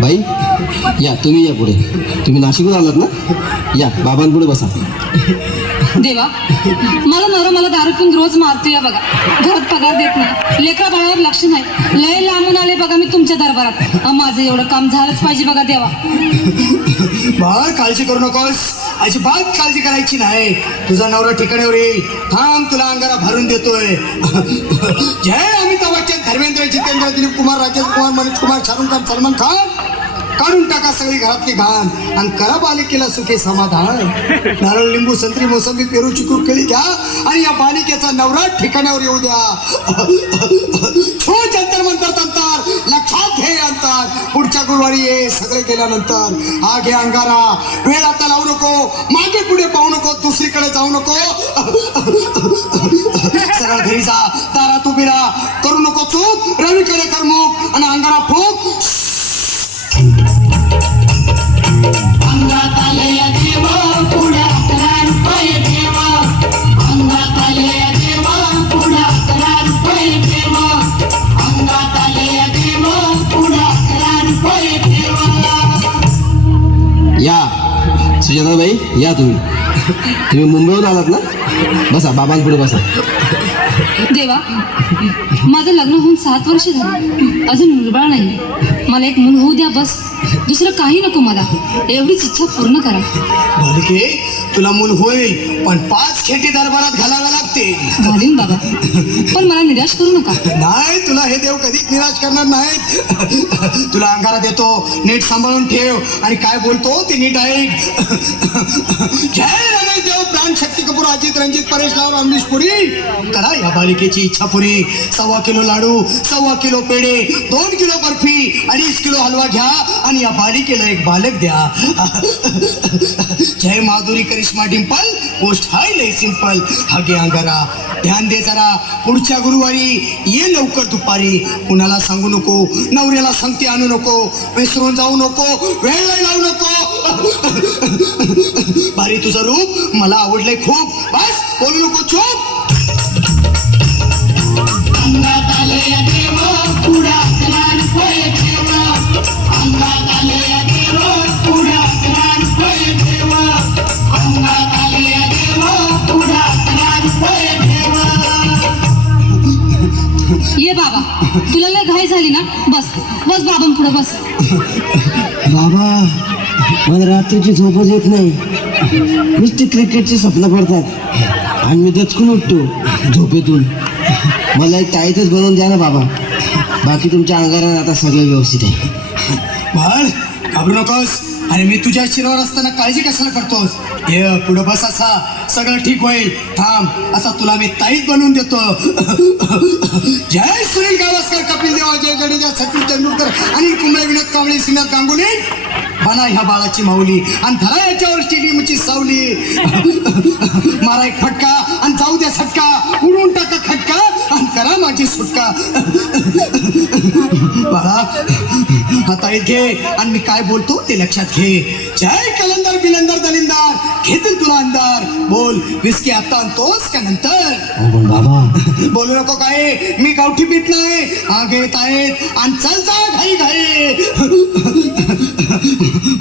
बाई या तुम्ही या पुढे. तुम्ही नाशिकहून आलात ना? या बाबांपुढे बसा. देवा मला नवरा मला दारू पिऊन रोज मारतोय बघा. घरात पगार देत नाही. लेकरा बाळावर लक्ष नाही. लय लांबून आले बघा मी तुमच्या दरबारात. अं, माझं एवढं काम झालंच पाहिजे बघा देवा. बाळ काळजी करू नकोस. अजिबात काळजी करायची नाही. तुझा नवरा ठिकाणावर येईल. थांब तुला अंगारा भरून देतोय. जय अमिताभ बच्चन धर्मेंद्र जितेंद्र दिलीप कुमार राजेंद्र कुमार मनोज कुमार शाहरुख खान सलमान खान. काढून टाका सगळी घरातली घाण. आणि करा बालिकेला सुखी समाधान. नारळ लिंबू संत्री मोसंबी पेरू चिकू केळी घ्या. आणि या बालिकेचा नवरा ठिकाण्यावर येऊ द्या. छो जंतर मंतर तंतर. लक्षात घे अंतर. पुढच्या गुरुवारी ये सगळे गेल्यानंतर. हा घे अंगारा. वेळ आता लावू नको. मागे पुढे पाहू नको. दुसरीकडे जाऊ नको. सरळ घरी जा. दारात उभी राहा. करू नको चूक. रवीकडे करमुख आणि अंगारा फूक. सुजाताबाई या तुम्ही. तुम्ही मुंबईहून आलात ना? बसा बाबांपुढे बसा. देवा माझं लग्न होऊन सात वर्ष झाली. अजून मुलबाळ नाही. मला एक मूल होऊ द्या बस. दुसरं काही नको मला. एवढीच इच्छा पूर्ण करा. बालिके तुला मूल होईल पण पाच खेटी दरबारात घालाव्या लागतील. घालीन बाबा. पण मला निराश करू नका. नाही तुला हे देव कधीच निराश करणार नाहीत. तुला अंगारा देतो नीट सांभाळून ठेव. आणि काय बोलतो ते नीट ऐक. जय रमेश देव प्राण शक्ती कपूर अजित रणजित परेश लाव अमरीश पुरी. करा या बालिकेची इच्छा पुरी. सव्वा किलो लाडू सव्वा किलो पेढे दोन किलो बर्फी अडीच किलो हलवा घ्या आणि या बालिकेला एक बालक द्या. जय माधुरी करिश्मा डिंपल गोष्ट हाय लय सिंपल. हा घे अंगारा. ध्यान दे जरा पुढच्या गुरुवारी ये लवकर दुपारी. कुणाला सांगू नको नवऱ्याला संगती आणू नको विसरून जाऊ नको वेळ लावू नको. भारी तुझं रूप मला आवडलंय खूप. बस बोलू नको चूप. ये बाबा तुला लय घाई झाली ना? बस बस बाबा पुढे बस. बाबा मला रात्रीची झोपच येत नाही. नुसती क्रिकेटची स्वप्न पडतात. आणि मी दचकून उठतो झोपेतून. मला एक ताईतच बनवून द्या ना बाबा. बाकी तुमच्या अंगारात आता सगळं व्यवस्थित आहे. बाळ घाबरू नकोस. आणि मी तुझ्या शिरावर असताना काळजी कशाला करतोस? ये पुढं बस असा. सगळं ठीक होईल. थांब. आता तुला मी ताईत बनवून देतो. जय सुनील गावस्कर कपिल देव जय जडेजा सचिन तेंडुलकर अनिल कुंबळे विनोद कांबळे श्रीनाथ गांगुली. बना ह्या बाळाची माऊली. आणि धरा याच्यावर स्टेडियमची सावली. मारा एक फटका आणि जाऊ द्या सटका. उडवून टाका खटका आणि करा माझी सुटका. बाळा आता घे आणि मी काय बोलतो ते लक्षात घे. जय कलंदर बिलंदर दलिंदार. घेतील तुला अंधार. बोल विस्की आता आणतोस का नंतर? बाबा. बोलू नको काय. मी गावठी पीत नाही. हा घेत आहेत. आणि चल जा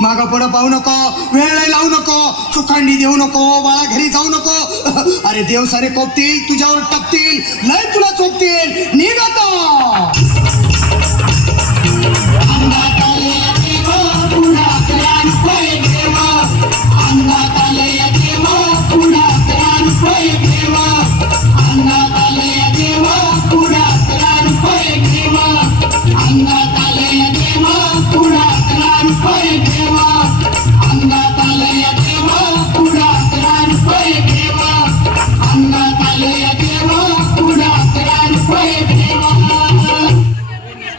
मागा पुढं पाहू नको वेळ लय लावू नको चुकांडी देऊ नको बाळा घरी जाऊ नको. अरे देव सारे कोपतील तुझ्यावर टपतील लय तुला चोपतील. निघ आता.